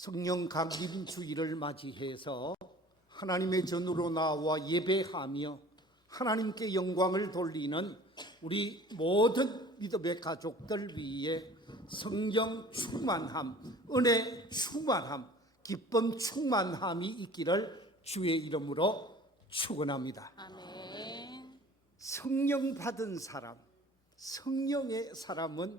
성령 강림 주일을 맞이해서 하나님의 전으로 나와 예배하며 하나님께 영광을 돌리는 우리 모든 믿음의 가족들 위해 성령 충만함, 은혜 충만함, 기쁨 충만함이 있기를 주의 이름으로 축원합니다. 아멘. 성령 받은 사람, 성령의 사람은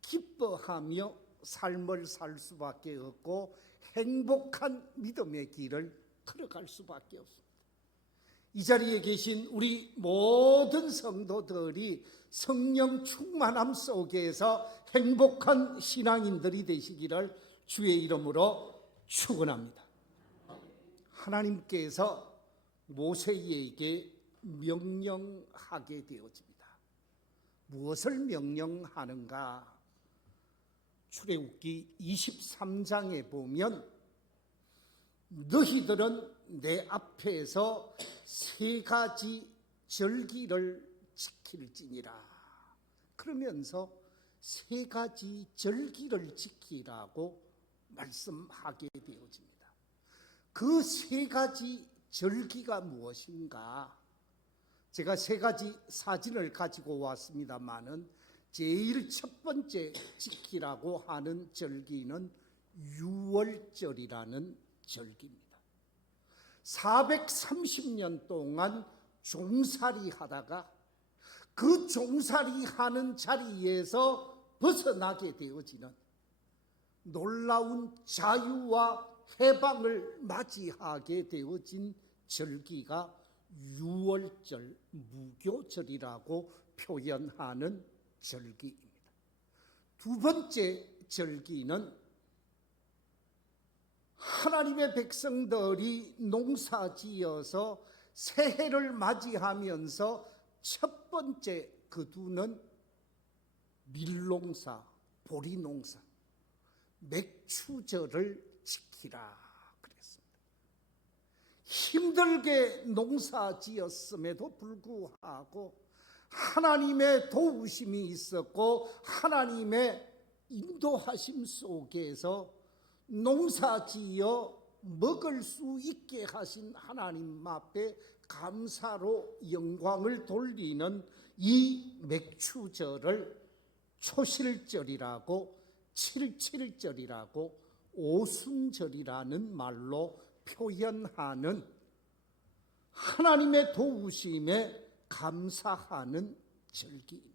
기뻐하며 삶을 살 수밖에 없고 행복한 믿음의 길을 걸어갈 수밖에 없습니다. 이 자리에 계신 우리 모든 성도들이 성령 충만함 속에서 행복한 신앙인들이 되시기를 주의 이름으로 축원합니다. 하나님께서 모세에게 명령하게 되어집니다. 무엇을 명령하는가? 출애굽기 23장에 보면 너희들은 내 앞에서 세 가지 절기를 지킬지니라. 그러면서 세 가지 절기를 지키라고 말씀하게 되어집니다. 그 세 가지 절기가 무엇인가? 제가 세 가지 사진을 가지고 왔습니다마는 제일 첫 번째 지키라고 하는 절기는 유월절이라는 절기입니다. 430년 동안 종살이 하다가 그 종살이 하는 자리에서 벗어나게 되어지는 놀라운 자유와 해방을 맞이하게 되어진 절기가 유월절, 무교절이라고 표현하는 절기입니다. 두 번째 절기는 하나님의 백성들이 농사지어서 새해를 맞이하면서 첫 번째 거두는 밀농사, 보리농사, 맥추절을 지키라 그랬습니다. 힘들게 농사지었음에도 불구하고 하나님의 도우심이 있었고 하나님의 인도하심 속에서 농사지어 먹을 수 있게 하신 하나님 앞에 감사로 영광을 돌리는 이 맥추절을 초실절이라고, 칠칠절이라고, 오순절이라는 말로 표현하는 하나님의 도우심에 감사하는 절기입니다.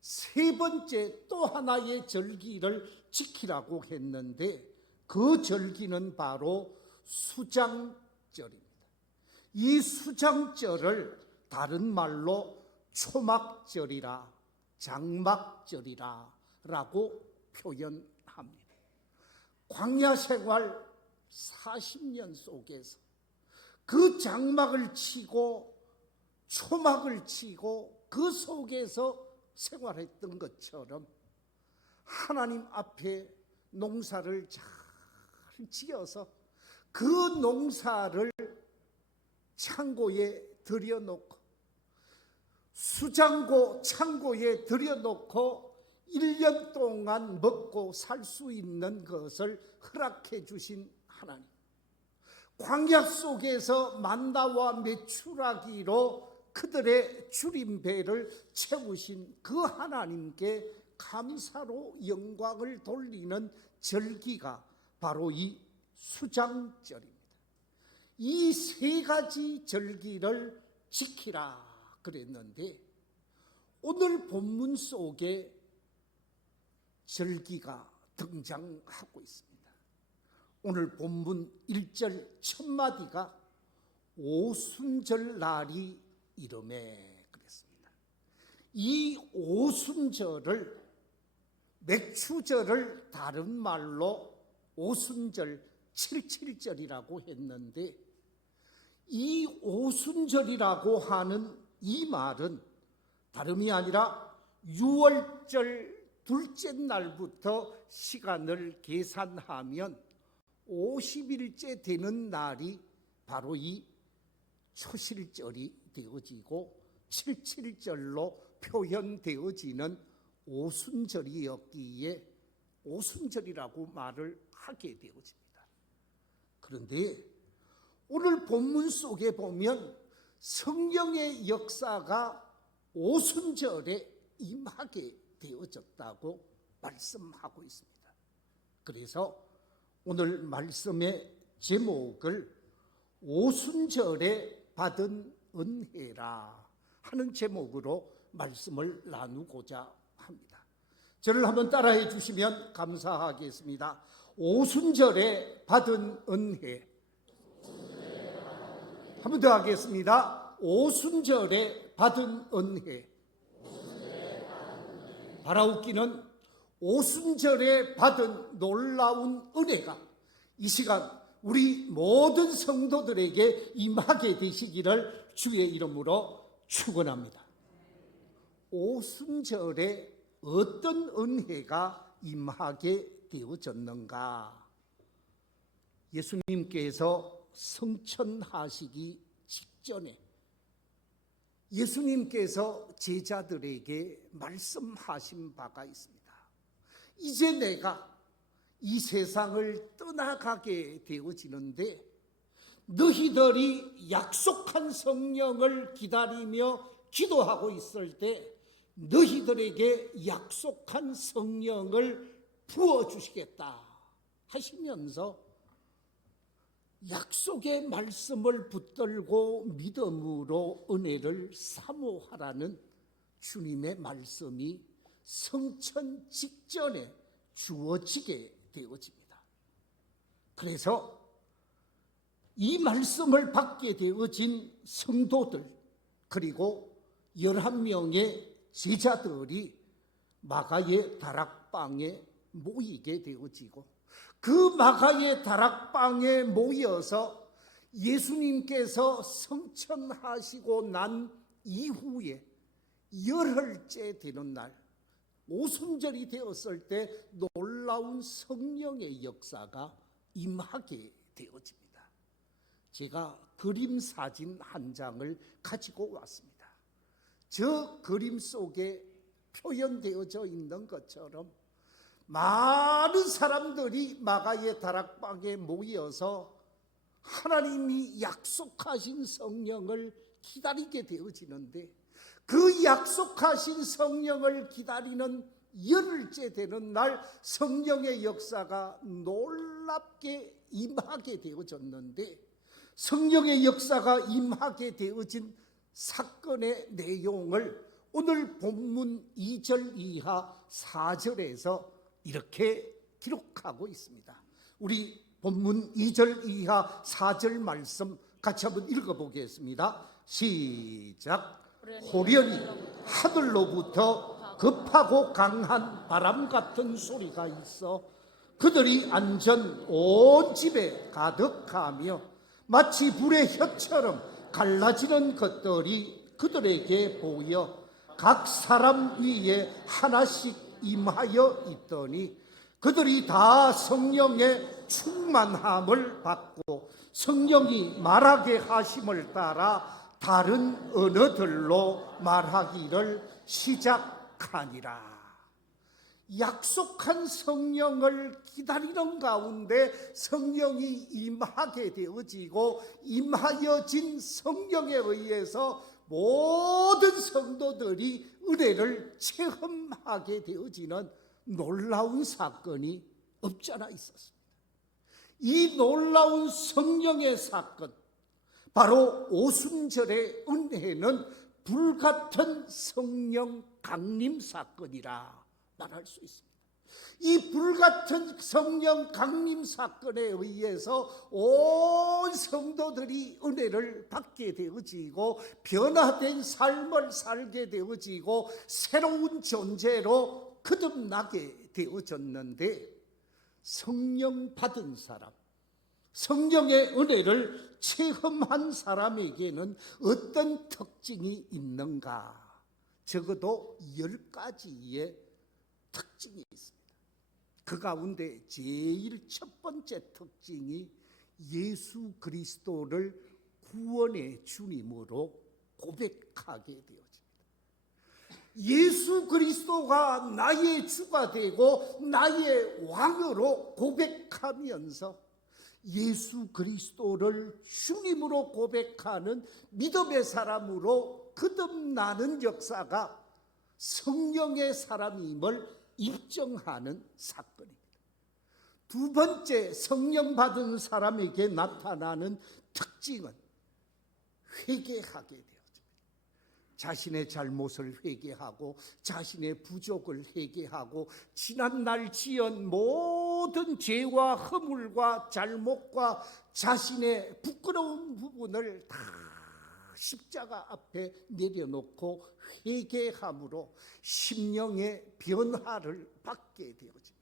세 번째 또 하나의 절기를 지키라고 했는데 그 절기는 바로 수장절입니다. 이 수장절을 다른 말로 초막절이라, 장막절이라 라고 표현합니다. 광야 생활 40년 속에서 그 장막을 치고 초막을 치고 그 속에서 생활했던 것처럼 하나님 앞에 농사를 잘 지어서 그 농사를 창고에 들여놓고 수장고 창고에 들여놓고 1년 동안 먹고 살 수 있는 것을 허락해 주신 하나님, 광야 속에서 만나와 메추라기로 그들의 줄임배를 채우신 그 하나님께 감사로 영광을 돌리는 절기가 바로 이 수장절입니다. 이 세 가지 절기를 지키라 그랬는데 오늘 본문 속에 절기가 등장하고 있습니다. 오늘 본문 1절 첫 마디가 오순절 날이 이름에 그랬습니다. 이 오순절을, 맥추절을 다른 말로 오순절, 칠칠절이라고 했는데 이 오순절이라고 하는 이 말은 다름이 아니라 유월절 둘째 날부터 시간을 계산하면 50일째 되는 날이 바로 이 초실절이 되어지고 칠칠절로 표현되어지는 오순절이었기에 오순절이라고 말을 하게 되어집니다. 그런데 오늘 본문 속에 보면 성령의 역사가 오순절에 임하게 되어졌다고 말씀하고 있습니다. 그래서 오늘 말씀의 제목을 오순절에 받은 은혜라 하는 제목으로 말씀을 나누고자 합니다. 저를 한번 따라해 주시면 감사하겠습니다. 오순절에 받은 은혜. 한 번 더 하겠습니다. 오순절에 받은 은혜. 바라옵기는 오순절에 받은 놀라운 은혜가 이 시간 우리 모든 성도들에게 임하게 되시기를 주의 이름으로 축원합니다. 오순절에 어떤 은혜가 임하게 되어졌는가? 예수님께서 성천하시기 직전에 예수님께서 제자들에게 말씀하신 바가 있습니다. 이제 내가 이 세상을 떠나가게 되어지는데 너희들이 약속한 성령을 기다리며 기도하고 있을 때 너희들에게 약속한 성령을 부어주시겠다 하시면서 약속의 말씀을 붙들고 믿음으로 은혜를 사모하라는 주님의 말씀이 성천 직전에 주어지게 되어집니다. 그래서 이 말씀을 받게 되어진 성도들 그리고 11명의 제자들이 마가의 다락방에 모이게 되어지고 그 마가의 다락방에 모여서 예수님께서 성천하시고 난 이후에 열흘째 되는 날 오순절이 되었을 때 놀라운 성령의 역사가 임하게 되어집니다. 제가 그림 사진 한 장을 가지고 왔습니다. 저 그림 속에 표현되어져 있는 것처럼 많은 사람들이 마가의 다락방에 모여서 하나님이 약속하신 성령을 기다리게 되어지는데 그 약속하신 성령을 기다리는 열흘째 되는 날 성령의 역사가 놀랍게 임하게 되어졌는데 성령의 역사가 임하게 되어진 사건의 내용을 오늘 본문 2절 이하 4절에서 이렇게 기록하고 있습니다. 우리 본문 2절 이하 4절 말씀 같이 한번 읽어보겠습니다. 시작. 호련히 하늘로부터 급하고 강한 바람 같은 소리가 있어 그들이 앉은 온 집에 가득하며 마치 불의 혀처럼 갈라지는 것들이 그들에게 보여 각 사람 위에 하나씩 임하여 있더니 그들이 다 성령의 충만함을 받고 성령이 말하게 하심을 따라 다른 언어들로 말하기를 시작하니라. 약속한 성령을 기다리는 가운데 성령이 임하게 되어지고 임하여진 성령에 의해서 모든 성도들이 은혜를 체험하게 되어지는 놀라운 사건이 없잖아 있었습니다. 이 놀라운 성령의 사건, 바로 오순절의 은혜는 불같은 성령 강림 사건이라 말할 수 있습니다. 이 불같은 성령 강림 사건에 의해서 온 성도들이 은혜를 받게 되어지고 변화된 삶을 살게 되어지고 새로운 존재로 거듭나게 되어졌는데 성령 받은 사람, 성령의 은혜를 체험한 사람에게는 어떤 특징이 있는가? 적어도 10가지의 특징이 있습니다. 그 가운데 제일 첫 번째 특징이 예수 그리스도를 구원의 주님으로 고백하게 되어집니다. 예수 그리스도가 나의 주가 되고 나의 왕으로 고백하면서 예수 그리스도를 주님으로 고백하는 믿음의 사람으로 거듭나는 역사가 성령의 사람임을 입증하는 사건입니다. 두 번째, 성령 받은 사람에게 나타나는 특징은 회개하게 되어집니다. 자신의 잘못을 회개하고 자신의 부족을 회개하고 지난날 지은 모든 죄와 허물과 잘못과 자신의 부끄러운 부분을 다 십자가 앞에 내려놓고 회개함으로 심령의 변화를 받게 되어집니다.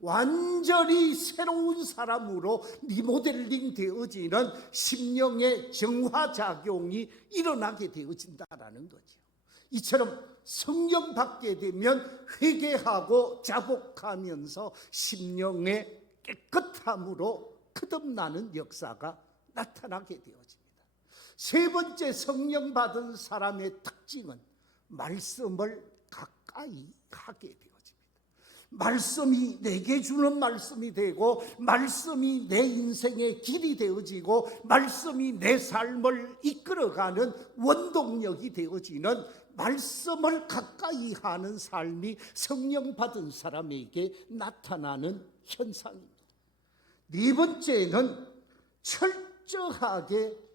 완전히 새로운 사람으로 리모델링 되어지는 심령의 정화작용이 일어나게 되어진다라는 거죠. 이처럼 성령 받게 되면 회개하고 자복하면서 심령의 깨끗함으로 거듭나는 역사가 나타나게 되어집니다. 세 번째, 성령 받은 사람의 특징은 말씀을 가까이 하게 되어집니다. 말씀이 내게 주는 말씀이 되고 말씀이 내 인생의 길이 되어지고 말씀이 내 삶을 이끌어가는 원동력이 되어지는 말씀을 가까이 하는 삶이 성령 받은 사람에게 나타나는 현상입니다. 네 번째는 철저하게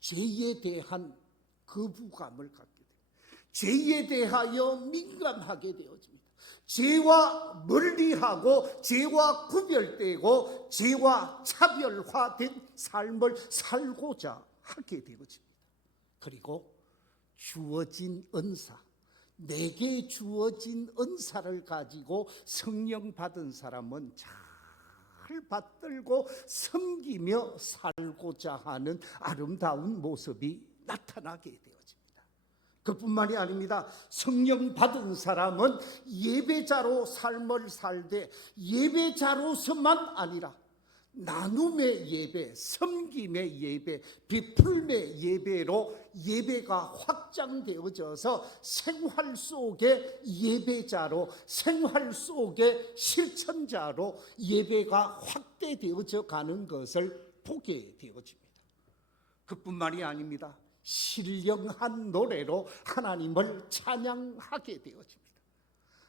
죄에 대한 거부감을 갖게 됩니다. 죄에 대하여 민감하게 되어집니다. 죄와 멀리하고 죄와 구별되고 죄와 차별화된 삶을 살고자 하게 되어집니다. 그리고 주어진 은사, 내게 주어진 은사를 가지고 성령 받은 사람은 잘 받들고 섬기며 살고자 하는 아름다운 모습이 나타나게 되어집니다. 그뿐만이 아닙니다. 성령 받은 사람은 예배자로 삶을 살되 예배자로서만 아니라 나눔의 예배, 섬김의 예배, 베풀의 예배로 예배가 확장되어져서 생활 속의 예배자로, 생활 속의 실천자로 예배가 확대되어져 가는 것을 보게 되어집니다. 그뿐만이 아닙니다. 신령한 노래로 하나님을 찬양하게 되어집니다.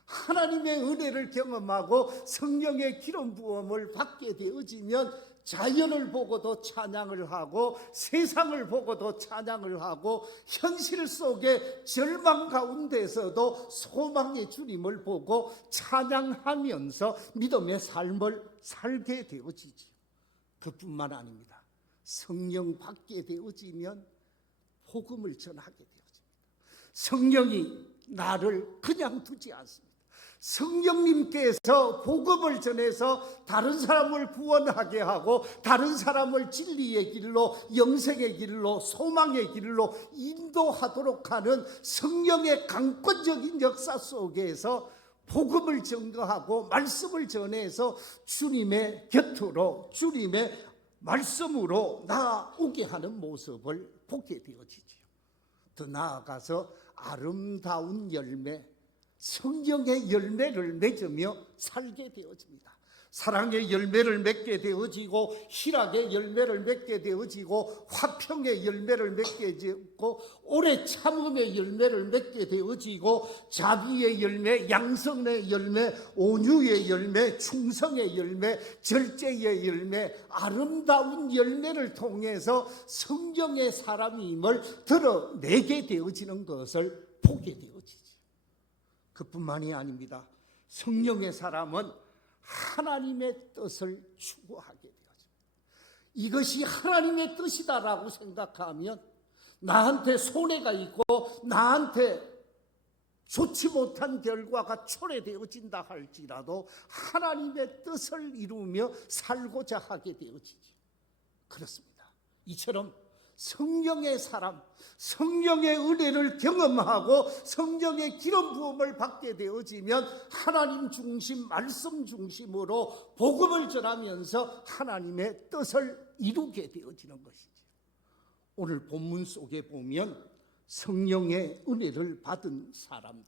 하나님의 은혜를 경험하고 성령의 기름 부음을 받게 되어지면 자연을 보고도 찬양을 하고 세상을 보고도 찬양을 하고 현실 속의 절망 가운데서도 소망의 주님을 보고 찬양하면서 믿음의 삶을 살게 되어지지요. 그뿐만 아닙니다. 성령 받게 되어지면 복음을 전하게 되어집니다. 성령이 나를 그냥 두지 않습니다. 성령님께서 복음을 전해서 다른 사람을 구원하게 하고 다른 사람을 진리의 길로, 영생의 길로, 소망의 길로 인도하도록 하는 성령의 강권적인 역사 속에서 복음을 증거하고 말씀을 전해서 주님의 곁으로, 주님의 말씀으로 나아오게 하는 모습을 보게 되어지지요. 더 나아가서 아름다운 열매, 성령의 열매를 맺으며 살게 되어집니다. 사랑의 열매를 맺게 되어지고 희락의 열매를 맺게 되어지고 화평의 열매를 맺게 되고 오래 참음의 열매를 맺게 되어지고 자비의 열매, 양성의 열매, 온유의 열매, 충성의 열매, 절제의 열매, 아름다운 열매를 통해서 성령의 사람임을 드러내게 되어지는 것을 보게 되어지죠. 그뿐만이 아닙니다. 성령의 사람은 하나님의 뜻을 추구하게 되어집니다. 이것이 하나님의 뜻이다라고 생각하면 나한테 손해가 있고 나한테 좋지 못한 결과가 초래되어진다 할지라도 하나님의 뜻을 이루며 살고자 하게 되어지죠. 그렇습니다. 이처럼 성령의 사람, 성령의 은혜를 경험하고 성령의 기름 부음을 받게 되어지면 하나님 중심, 말씀 중심으로 복음을 전하면서 하나님의 뜻을 이루게 되어지는 것이죠. 오늘 본문 속에 보면 성령의 은혜를 받은 사람들,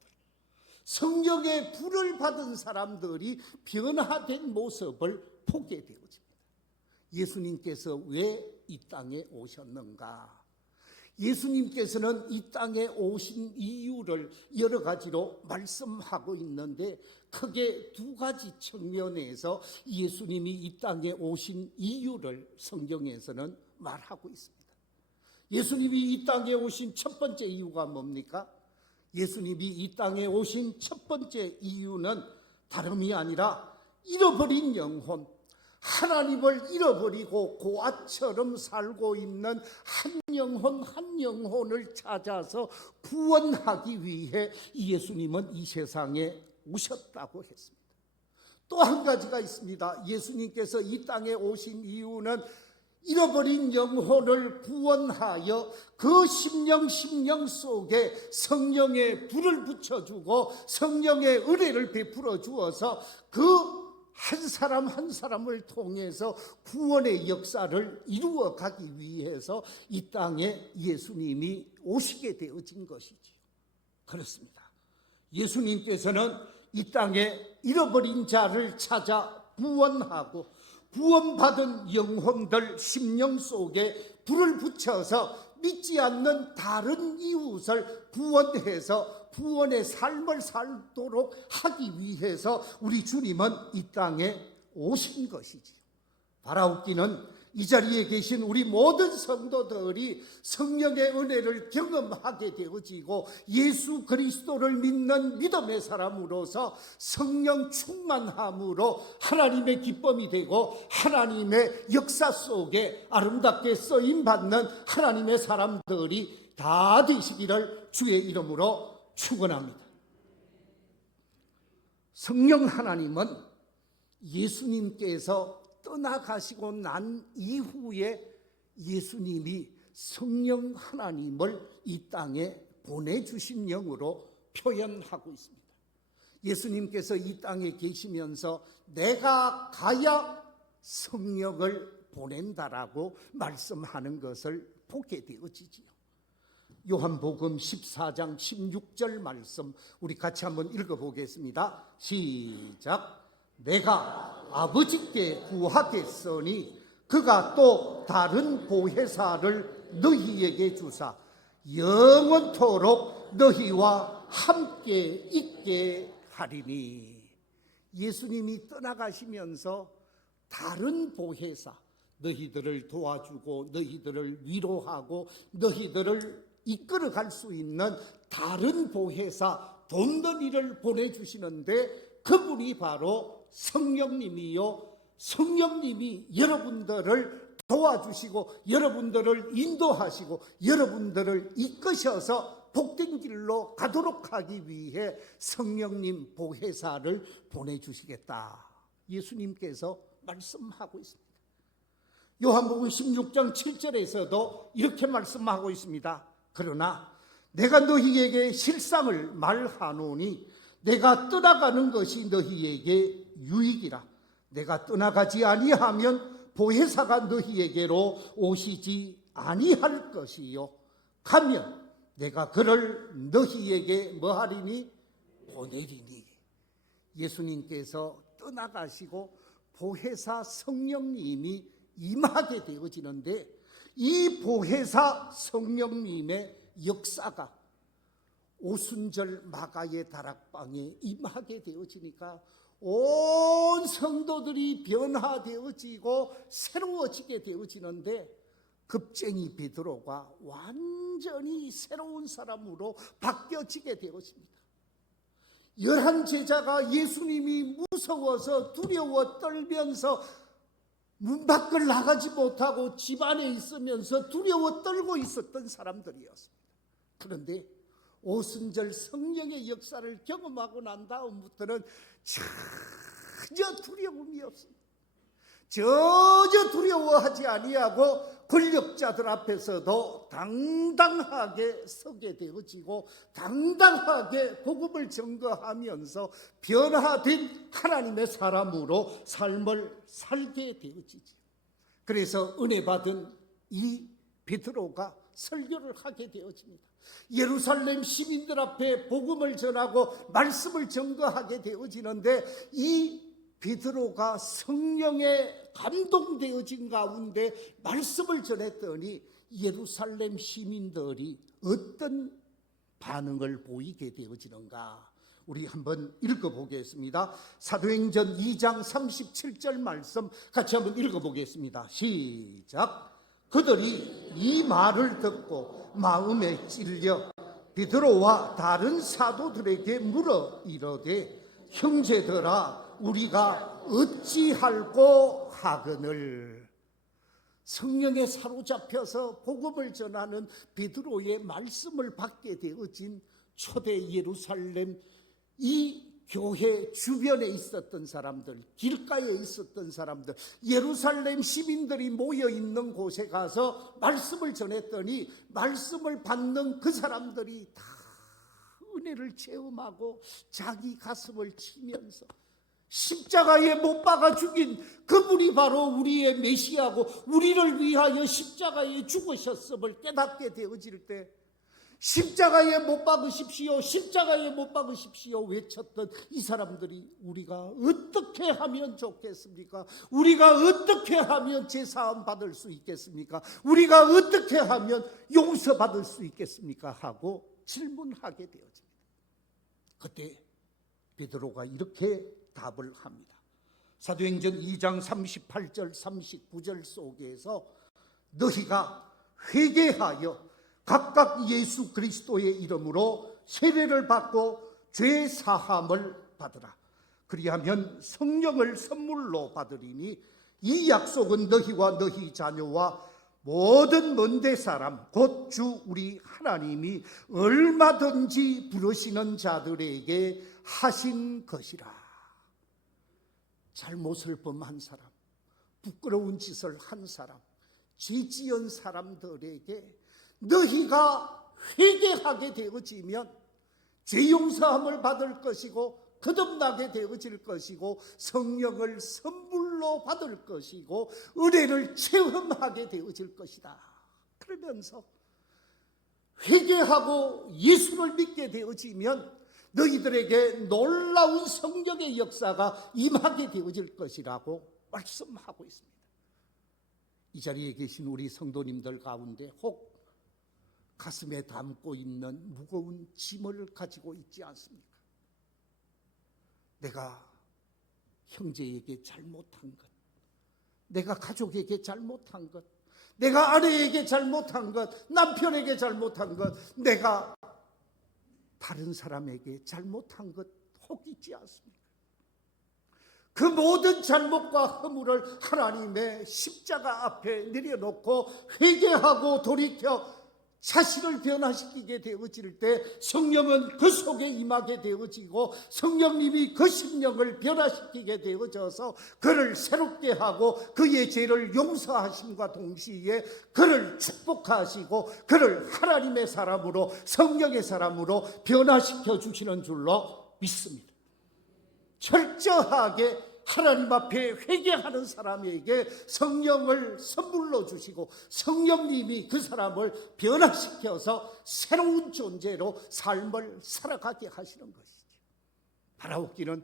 성령의 불을 받은 사람들이 변화된 모습을 보게 되어집니다. 예수님께서 왜 이 땅에 오셨는가? 예수님께서는 이 땅에 오신 이유를 여러 가지로 말씀하고 있는데, 크게 두 가지 측면에서 예수님이 이 땅에 오신 이유를 성경에서는 말하고 있습니다. 예수님이 이 땅에 오신 첫 번째 이유가 뭡니까? 예수님이 이 땅에 오신 첫 번째 이유는 다름이 아니라 잃어버린 영혼, 하나님을 잃어버리고 고아처럼 살고 있는 한 영혼을 찾아서 구원하기 위해 예수님은 이 세상에 오셨다고 했습니다. 또 한 가지가 있습니다. 예수님께서 이 땅에 오신 이유는 잃어버린 영혼을 구원하여 그 심령 속에 성령의 불을 붙여주고 성령의 은혜를 베풀어 주어서 그 한 사람 한 사람을 통해서 구원의 역사를 이루어 가기 위해서 이 땅에 예수님이 오시게 되어진 것이지요. 그렇습니다. 예수님께서는 이 땅에 잃어버린 자를 찾아 구원하고 구원받은 영혼들 심령 속에 불을 붙여서 믿지 않는 다른 이웃을 구원해서 구원의 삶을 살도록 하기 위해서 우리 주님은 이 땅에 오신 것이지요. 바라옵기는 이 자리에 계신 우리 모든 성도들이 성령의 은혜를 경험하게 되어지고 예수 그리스도를 믿는 믿음의 사람으로서 성령 충만함으로 하나님의 기쁨이 되고 하나님의 역사 속에 아름답게 쓰임받는 하나님의 사람들이 다 되시기를 주의 이름으로 축원합니다. 성령 하나님은 예수님께서 떠나가시고 난 이후에 예수님이 성령 하나님을 이 땅에 보내주신 영으로 표현하고 있습니다. 예수님께서 이 땅에 계시면서 내가 가야 성령을 보낸다라고 말씀하는 것을 보게 되어지지요. 요한복음 14장 16절 말씀 우리 같이 한번 읽어보겠습니다. 시작. 내가 아버지께 구하겠으니 그가 또 다른 보혜사를 너희에게 주사 영원토록 너희와 함께 있게 하리니. 예수님이 떠나가시면서 다른 보혜사, 너희들을 도와주고 너희들을 위로하고 너희들을 이끌어갈 수 있는 다른 보혜사 돈더니를 보내주시는데 그분이 바로 성령님이요, 성령님이 여러분들을 도와주시고 여러분들을 인도하시고 여러분들을 이끄셔서 복된 길로 가도록 하기 위해 성령님 보혜사를 보내주시겠다, 예수님께서 말씀하고 있습니다. 요한복음 16장 7절에서도 이렇게 말씀하고 있습니다. 그러나 내가 너희에게 실상을 말하노니 내가 떠나가는 것이 너희에게 유익이라. 내가 떠나가지 아니하면 보혜사가 너희에게로 오시지 아니할 것이요, 가면 내가 그를 너희에게 뭐하리니? 보내리니. 예수님께서 떠나가시고 보혜사 성령님이 임하게 되어지는데 이 보혜사 성령님의 역사가 오순절 마가의 다락방에 임하게 되어지니까 온 성도들이 변화되어지고 새로워지게 되어지는데 급쟁이 베드로가 완전히 새로운 사람으로 바뀌어지게 되어집니다. 11 제자가 예수님이 무서워서 두려워 떨면서 문 밖을 나가지 못하고 집 안에 있으면서 두려워 떨고 있었던 사람들이었습니다. 그런데 오순절 성령의 역사를 경험하고 난 다음부터는 전혀 두려움이 없습니다. 전혀 두려워하지 아니하고 권력자들 앞에서도 당당하게 서게 되어지고 당당하게 복음을 증거하면서 변화된 하나님의 사람으로 삶을 살게 되어지죠. 그래서 은혜 받은 이 베드로가 설교를 하게 되어집니다. 예루살렘 시민들 앞에 복음을 전하고 말씀을 증거하게 되어지는데, 이 베드로가 성령에 감동되어진 가운데 말씀을 전했더니 예루살렘 시민들이 어떤 반응을 보이게 되어지는가? 우리 한번 읽어보겠습니다. 사도행전 2장 37절 말씀 같이 한번 읽어보겠습니다. 시작. 그들이 이 말을 듣고 마음에 찔려 베드로와 다른 사도들에게 물어 이르되, 형제들아, 우리가 어찌할꼬 하거늘. 성령에 사로잡혀서 복음을 전하는 베드로의 말씀을 받게 되어진 초대 예루살렘, 이 교회 주변에 있었던 사람들, 길가에 있었던 사람들, 예루살렘 시민들이 모여 있는 곳에 가서 말씀을 전했더니 말씀을 받는 그 사람들이 다 은혜를 체험하고 자기 가슴을 치면서 십자가에 못 박아 죽인 그분이 바로 우리의 메시아고 우리를 위하여 십자가에 죽으셨음을 깨닫게 되어질 때, 십자가에 못 박으십시오, 십자가에 못 박으십시오 외쳤던 이 사람들이 우리가 어떻게 하면 좋겠습니까? 우리가 어떻게 하면 제사함 받을 수 있겠습니까? 우리가 어떻게 하면 용서받을 수 있겠습니까? 하고 질문하게 되어집니다. 그때 베드로가 이렇게 답을 합니다. 사도행전 2장 38절 39절 속에서 너희가 회개하여 각각 예수 그리스도의 이름으로 세례를 받고 죄 사함을 받으라. 그리하면 성령을 선물로 받으리니 이 약속은 너희와 너희 자녀와 모든 먼데 사람 곧 주 우리 하나님이 얼마든지 부르시는 자들에게 하신 것이라. 잘못을 범한 사람, 부끄러운 짓을 한 사람, 죄 지은 사람들에게 너희가 회개하게 되어지면 죄 용서함을 받을 것이고 거듭나게 되어질 것이고 성령을 선물로 받을 것이고 은혜를 체험하게 되어질 것이다. 그러면서 회개하고 예수를 믿게 되어지면 너희들에게 놀라운 성령의 역사가 임하게 되어질 것이라고 말씀하고 있습니다. 이 자리에 계신 우리 성도님들 가운데 혹 가슴에 담고 있는 무거운 짐을 가지고 있지 않습니까? 내가 형제에게 잘못한 것, 내가 가족에게 잘못한 것, 내가 아내에게 잘못한 것, 남편에게 잘못한 것, 내가 다른 사람에게 잘못한 것 혹 있지 않습니까? 그 모든 잘못과 허물을 하나님의 십자가 앞에 내려놓고 회개하고 돌이켜 자신을 변화시키게 되어질 때 성령은 그 속에 임하게 되어지고 성령님이 그 심령을 변화시키게 되어져서 그를 새롭게 하고 그의 죄를 용서하심과 동시에 그를 축복하시고 그를 하나님의 사람으로, 성령의 사람으로 변화시켜 주시는 줄로 믿습니다. 철저하게 하나님 앞에 회개하는 사람에게 성령을 선물로 주시고 성령님이 그 사람을 변화시켜서 새로운 존재로 삶을 살아가게 하시는 것이죠. 바라옵기는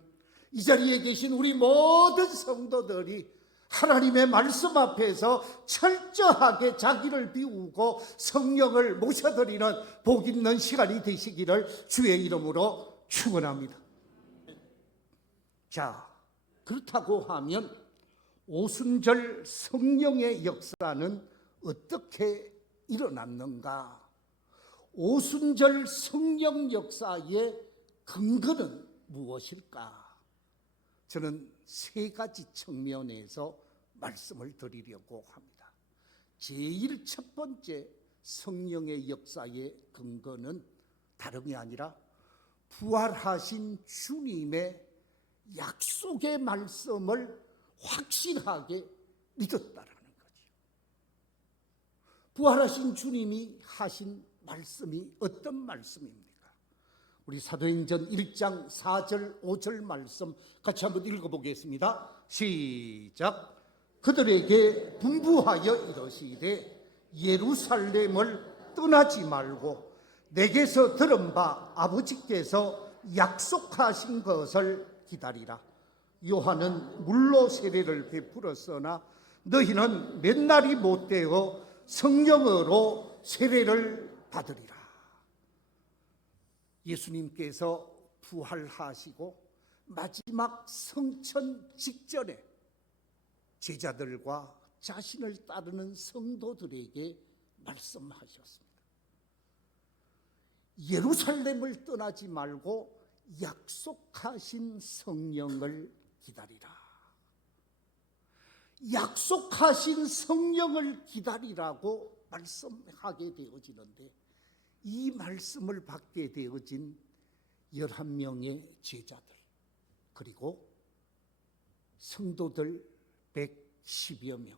이 자리에 계신 우리 모든 성도들이 하나님의 말씀 앞에서 철저하게 자기를 비우고 성령을 모셔드리는 복 있는 시간이 되시기를 주의 이름으로 축원합니다. 자, 그렇다고 하면 오순절 성령의 역사는 어떻게 일어났는가? 오순절 성령 역사의 근거는 무엇일까? 저는 세 가지 측면에서 말씀을 드리려고 합니다. 제일 첫 번째 성령의 역사의 근거는 다름이 아니라 부활하신 주님의 약속의 말씀을 확실하게 믿었다라는 거죠. 부활하신 주님이 하신 말씀이 어떤 말씀입니까? 우리 사도행전 1장 4절 5절 말씀 같이 한번 읽어보겠습니다. 시작. 그들에게 분부하여 이르시되 예루살렘을 떠나지 말고 내게서 들은 바 아버지께서 약속하신 것을 기다리라. 요한은 물로 세례를 베풀었으나 너희는 몇 날이 못되어 성령으로 세례를 받으리라. 예수님께서 부활하시고 마지막 성천 직전에 제자들과 자신을 따르는 성도들에게 말씀하셨습니다. 예루살렘을 떠나지 말고 약속하신 성령을 기다리라. 약속하신 성령을 기다리라고 말씀하게 되어지는데, 이 말씀을 받게 되어진 11명의 제자들, 그리고 성도들 110여 명,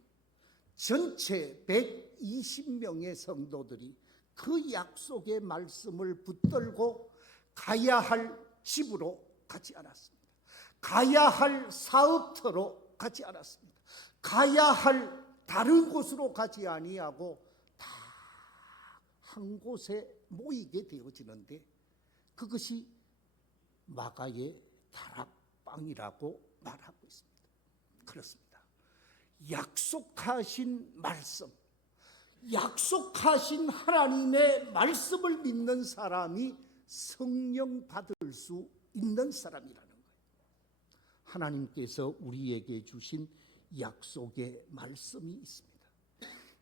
전체 120명의 성도들이 그 약속의 말씀을 붙들고 가야 할 집으로 가지 않았습니다. 가야 할 사업터로 가지 않았습니다. 가야 할 다른 곳으로 가지 아니하고 다 한 곳에 모이게 되어지는데, 그것이 마가의 다락방이라고 말하고 있습니다. 그렇습니다. 약속하신 말씀, 약속하신 하나님의 말씀을 믿는 사람이 성령 받을 수 있는 사람이라는 거예요. 하나님께서 우리에게 주신 약속의 말씀이 있습니다.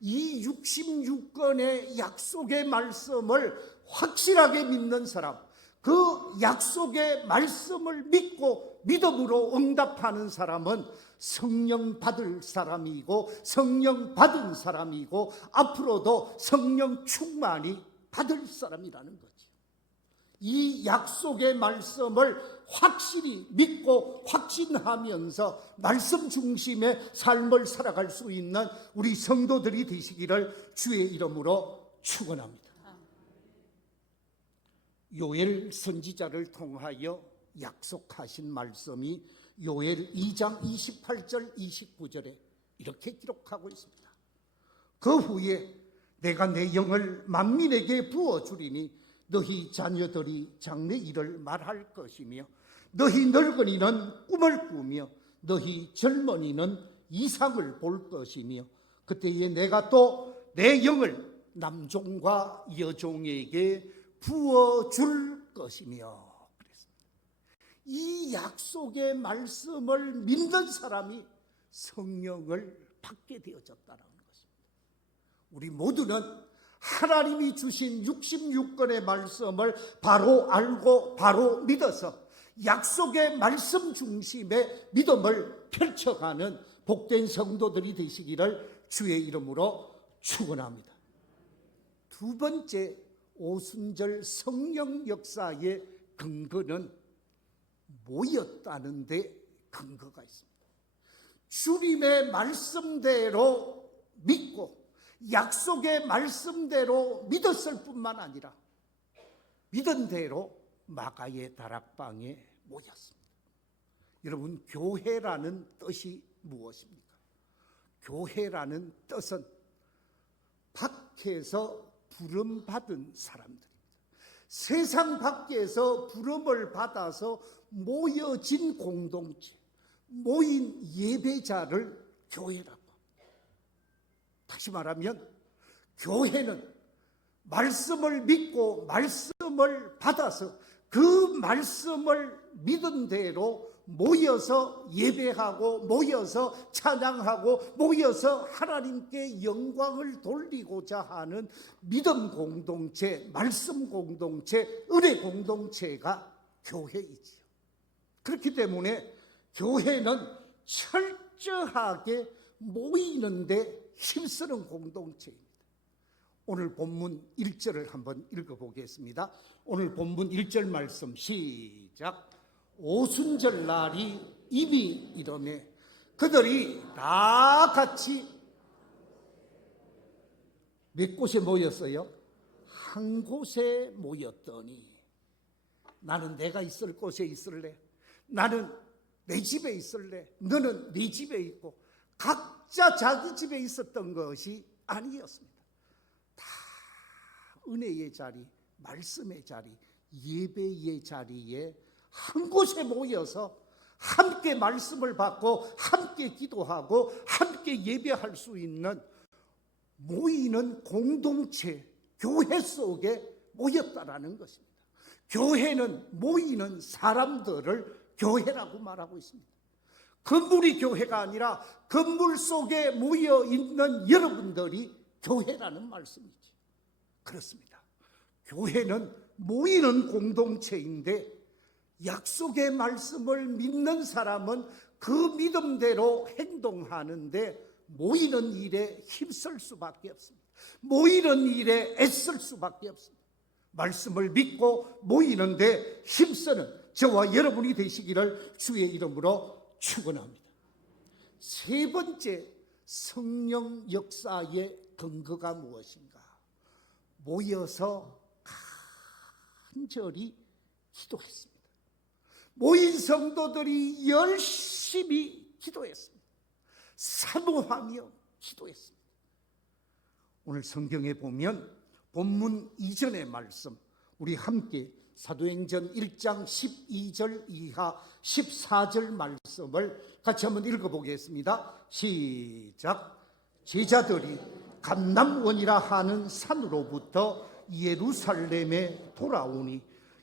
이 66권의 약속의 말씀을 확실하게 믿는 사람, 그 약속의 말씀을 믿고 믿음으로 응답하는 사람은 성령 받을 사람이고 성령 받은 사람이고 앞으로도 성령 충만히 받을 사람이라는 거죠. 이 약속의 말씀을 확실히 믿고 확신하면서 말씀 중심의 삶을 살아갈 수 있는 우리 성도들이 되시기를 주의 이름으로 축원합니다. 요엘 선지자를 통하여 약속하신 말씀이 요엘 2장 28절 29절에 이렇게 기록하고 있습니다. 그 후에 내가 내 영을 만민에게 부어주리니 너희 자녀들이 장래 일을 말할 것이며 너희 늙은이는 꿈을 꾸며 너희 젊은이는 이상을 볼 것이며 그때에 내가 또 내 영을 남종과 여종에게 부어줄 것이며 그랬습니다. 이 약속의 말씀을 믿는 사람이 성령을 받게 되어졌다는 것입니다. 우리 모두는 하나님이 주신 66권의 말씀을 바로 알고 바로 믿어서 약속의 말씀 중심의 믿음을 펼쳐가는 복된 성도들이 되시기를 주의 이름으로 축원합니다. 두 번째, 오순절 성령 역사의 근거는 뭐였다는 데 근거가 있습니다. 주님의 말씀대로 믿고 약속의 말씀대로 믿었을 뿐만 아니라 믿은 대로 마가의 다락방에 모였습니다. 여러분, 교회라는 뜻이 무엇입니까? 교회라는 뜻은 밖에서 부름받은 사람들입니다. 세상 밖에서 부름을 받아서 모여진 공동체, 모인 예배자를 교회라고 합니다. 다시 말하면 교회는 말씀을 믿고 말씀을 받아서 그 말씀을 믿은 대로 모여서 예배하고 모여서 찬양하고 모여서 하나님께 영광을 돌리고자 하는 믿음 공동체, 말씀 공동체, 은혜 공동체가 교회이지요. 그렇기 때문에 교회는 철저하게 모이는데 힘쓰는 공동체입니다. 오늘 본문 1절을 한번 읽어보겠습니다. 오늘 본문 1절 말씀 시작. 오순절 날이 이미 이르매 그들이 다 같이 몇 곳에 모였어요? 한 곳에 모였더니, 나는 내가 있을 곳에 있을래, 나는 내 집에 있을래, 너는 네 집에 있고 각자 자기 집에 있었던 것이 아니었습니다. 다 은혜의 자리, 말씀의 자리, 예배의 자리에 한 곳에 모여서 함께 말씀을 받고 함께 기도하고 함께 예배할 수 있는 모이는 공동체, 교회 속에 모였다라는 것입니다. 교회는 모이는 사람들을 교회라고 말하고 있습니다. 건물이 교회가 아니라 건물 속에 모여 있는 여러분들이 교회라는 말씀이지. 그렇습니다. 교회는 모이는 공동체인데 약속의 말씀을 믿는 사람은 그 믿음대로 행동하는데 모이는 일에 힘쓸 수밖에 없습니다. 모이는 일에 애쓸 수밖에 없습니다. 말씀을 믿고 모이는데 힘쓰는 저와 여러분이 되시기를 주의 이름으로 축원합니다. 세 번째, 성령 역사의 근거가 무엇인가? 모여서 간절히 기도했습니다. 모인 성도들이 열심히 기도했습니다. 사모하며 기도했습니다. 오늘 성경에 보면 본문 이전의 말씀, 우리 함께 사도행전 1장 12절 이하 14절 말씀을 같이 한번 읽어보겠습니다. 시작. 제자들이 감람원이라 하는 산으로부터 예루살렘에 돌아오니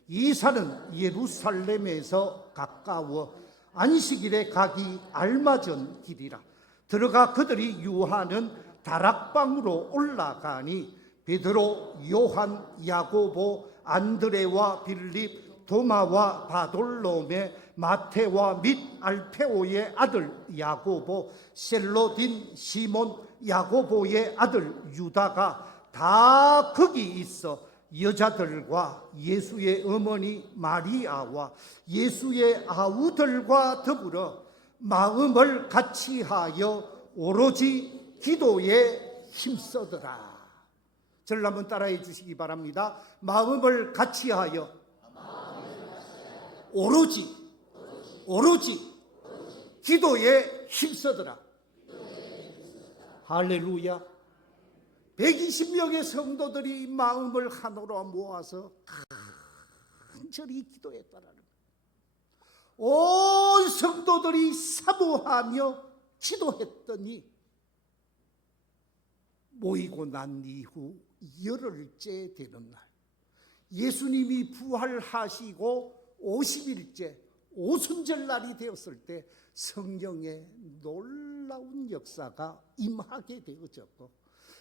이 산은 예루살렘에서 가까워 안식일에 가기 알맞은 길이라. 들어가 그들이 유하는 다락방으로 올라가니 베드로, 요한, 야고보, 안드레와 빌립, 도마와 바돌로메, 마테와 및 알페오의 아들 야고보, 셀로딘, 시몬, 야고보의 아들 유다가 다 거기 있어 여자들과 예수의 어머니 마리아와 예수의 아우들과 더불어 마음을 같이하여 오로지 기도에 힘써더라. 저를 한번 따라해 주시기 바랍니다. 마음을 같이하여 오로지 기도에 힘써더라. 할렐루야. 120명의 성도들이 마음을 하나로 모아서 간절히 기도했다라는 거예요. 온 성도들이 사모하며 기도했더니 모이고 난 이후 열흘째 되는 날, 예수님이 부활하시고 50일째 오순절날이 되었을 때 성령의 놀라운 역사가 임하게 되어졌고,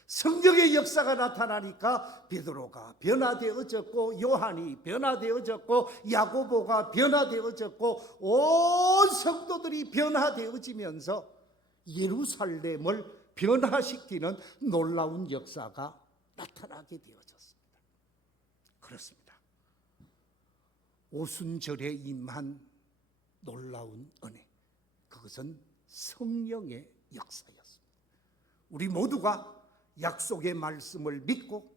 성령의 역사가 나타나니까 베드로가 변화되어졌고, 요한이 변화되어졌고, 야고보가 변화되어졌고, 온 성도들이 변화되어지면서 예루살렘을 변화시키는 놀라운 역사가 나타나게 되어졌습니다. 그렇습니다. 오순절에 임한 놀라운 은혜, 그것은 성령의 역사였습니다. 우리 모두가 약속의 말씀을 믿고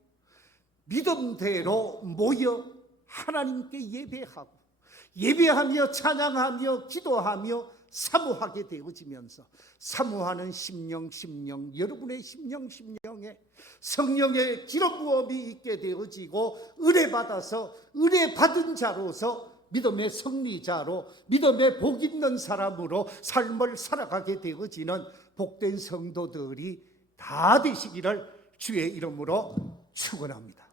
믿음대로 모여 하나님께 예배하며 찬양하며 기도하며 사모하게 되어지면서 사모하는 심령 여러분의 심령에 성령의 기름 부음이 있게 되어지고 은혜 받아서 은혜 받은 자로서 믿음의 승리자로 믿음의 복 있는 사람으로 삶을 살아가게 되어지는 복된 성도들이 다 되시기를 주의 이름으로 축원합니다.